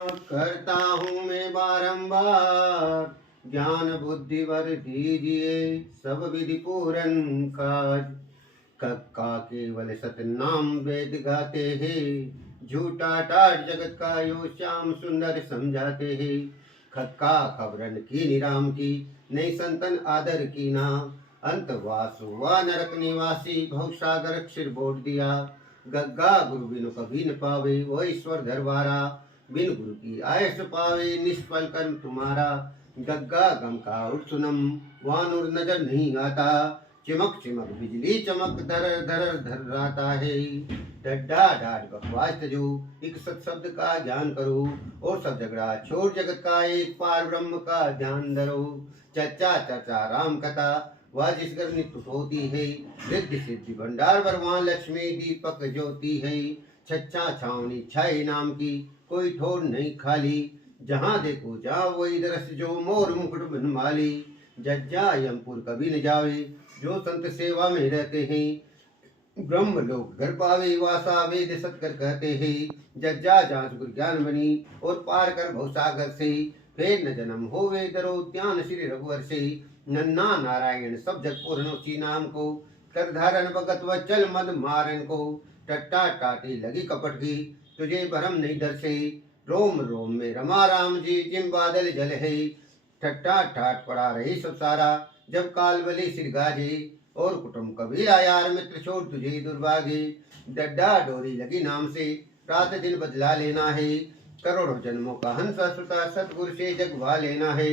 करता हूँ मैं बारंबार, ज्ञान बुद्धि वर दीजिए, सब विधि पूरन काज। कक्का केवल सतनाम वेद गाते हैं, झूठा टाट जगत का यो श्याम सुंदर समझाते हैं। खक्का खबरन की निराम की, नहीं संतन आदर की ना। अंत वासु व नरक निवासी, भवसागर अक्षर बोट दिया। गग्गा गुरु बिनु कभी न पावे, वो ईश्वर दरबारा। बिन गुरु की आयस पावे, निष्फल कर्म तुम्हारा। गग्गा गम का उठसुनम, वानुर नजर नहीं आता। चिमक चिमक बिजली चमक, धर धर धर्राता है। डड्डा डाट बकवास तजो, एक सत शब्द का ज्ञान करो। और सब झगड़ा छोड़ जगत का, एक पार ब्रह्म का ध्यान धरो। चर्चा चर्चा राम कथा, वह जिस घर नित्य होती है। रिद्धि सिद्धि भंडार भगवान, लक्ष्मी दीपक ज्योति है। छच्चा छावनी छाई नाम की, कोई ठोर नहीं खाली। जहाँ देखो जहाँ वही दरस, जो मोर मुकुट बनमाली। जज्जा यमपुर कभी न जावे, जो संत सेवा में रहते हैं। ब्रह्म लोक घर पावे, वासा वेद सतकर कहते हैं। जज्जा जांच गुर ज्ञान बनी, और पार कर भवसागर से। फिर न जन्म होवे, दरो ध्यान श्री रघुवर से। नन्ना नारायण सब जग पूर्ण उसी नाम को, कर धारण भगत व चल मद मारन को। टट्टा टाटी लगी कपट की, तुझे भरम नहीं डर से। रोम रोम में रमा राम जी, जिम बादल जल है। ठट्टा ठाट पड़ा रही सब सारा, जब काल बलि सिर गाजे। और कुटुम कबीरा यार, मित्र छोड़ तुझे दुर्भागे। डड्डा डोरी लगी नाम से, रात दिन बदला लेना है। करोड़ों जन्मों का हंस सुता, सतगुरु से जगवा लेना है।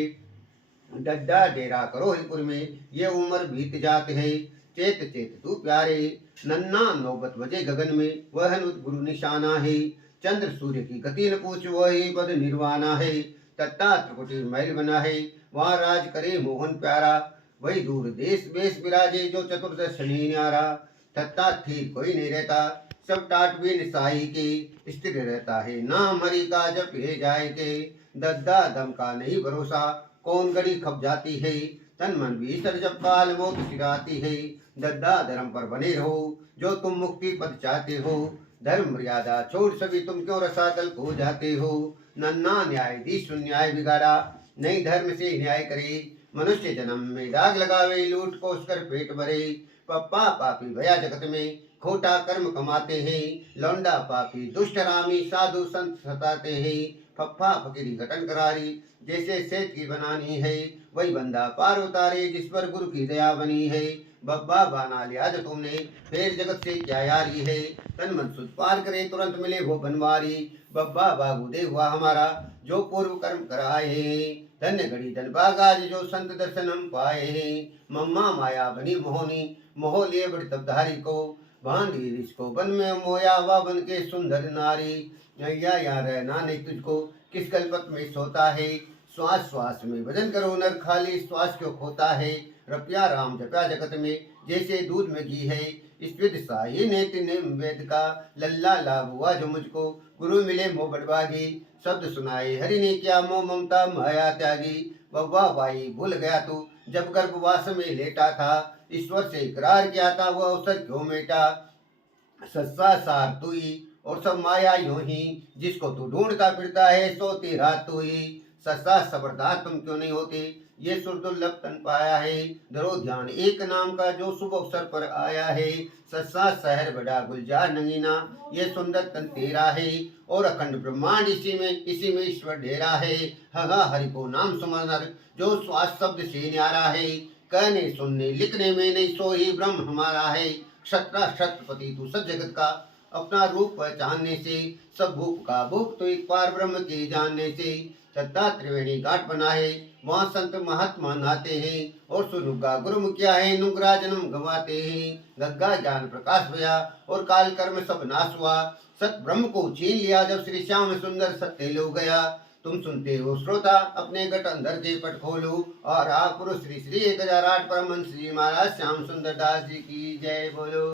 डड्डा डेरा करो हिपुर में, ये उम्र बीत जात है। चेत चेत तू प्यारे, नन्ना नौबत बजे गगन में, वह अनुत गुरु निशाना है। चंद्र सूर्य की गति न पूछ, वही पद निर्वाणा है। तत्ता त्रिकुटी महल बना है, वहाँ राज करे मोहन प्यारा। वही दूर देश बेश विराजे, जो चतुर्दशनी न्यारा। तत्ता स्थिर कोई नहीं रहता, सब टाट भी निसाई के। स्थिर रहता है नाम हरि का, जब हे जाए के। दद्दा दम का नहीं भरोसा, कौन घड़ी खप जाती है। तन मन भीतर जब काल मौत सिराती है। दद्दा धर्म पर बने रहो, जो तुम मुक्ति पद चाहते हो। धर्म मर्यादा छोड़ सभी तुम क्यों रसातल खो जाते हो। नन्ना न्यायाधीश न्याय बिगाड़ा, नहीं धर्म से न्याय करे। मनुष्य जन्म में दाग लगावे, लूट कोस कर पेट भरे। पप्पा पापी भया जगत में, खोटा कर्म कमाते हैं। लौंडा पापी दुष्ट रामी, साधु संत सताते हैं। फप्पा फकीरी घटन करारी, जैसे सेठ की बनानी है। वही बंदा पार उतारे, जिस पर गुरु की दया बनी है। बब्बा बाना लिया जो तुमने, फिर जगत से क्या यारी है। तन मन सुध पार करे, तुरंत मिले वो बनवारी। बब्बा बाबू दे हुआ हमारा, जो पूर्व कर्म कराए हैं। धन्य घड़ी धन बागाज, जो संत दर्शन हम पाए हैं। मम्मा माया बनी मोहनी, मोह लिए बड़ी तबधारी को। बांधी इसको बन में मोया, वा बन के सुंदर नारी। नैया या रहना नहीं तुझको, किस कल्पत में सोता है। श्वास श्वास में भजन करो नर, खाली श्वास क्यों खोता है। रपिया राम जपया जगत में, जैसे दूध में घी है। स्पिद शाही नेति निम वेद का, लल्ला लाभ हुआ जो मुझको। गुरु मिले मोह बड़भागी, शब्द सुनाए हरि ने क्या, मोह ममता माया त्यागी। बब्बा भाई भूल गया तू, जब गर्भवास में लेटा था। ईश्वर से इकरार किया था, वह अवसर क्यों मेटा। सस्ता सार तू ही, और सब माया यूं ही। जिसको तू ढूंढता फिरता है, सो तेरा तू ही। सस्ता सबरदार तुम क्यों नहीं होते, ये सुर दुर्लभ तन पाया है। धरो ध्यान एक नाम का, जो शुभ अवसर पर आया है। सस्ता शहर बड़ा गुलजार नगीना, ये सुंदर तन तेरा है। और अखंड ब्रह्मांड इसी में ईश्वर डेरा है। हा हरि को नाम सुमरनर, जो श्वास शब्द से न्यारा है। कहने सुनने लिखने में नहीं, सो ही ब्रह्म हमारा है। क्षत्रा छत्रपति तू सब जगत का, अपना रूप पहचानने से। सब भूख का भूख तो एक पार ब्रह्म के जानने से। सत्ता त्रिवेणी घाट बनाए, वहाँ संत महात्मा नहाते हैं। और सुनुगा गुरुमुखिया है, नुग्रा जन्म गंवाते हैं। गग्गा ज्ञान प्रकाश भया, और काल कर्म सब नाश हुआ। सत ब्रह्म को छीन लिया, जब श्री श्याम सुंदर सत्य लो गया। तुम सुनते हो श्रोता, अपने घट अंदर के पट खोलो। और पुरुष श्री श्री 1008 परमहंस जी महाराज श्याम सुंदर दास जी की जय बोलो।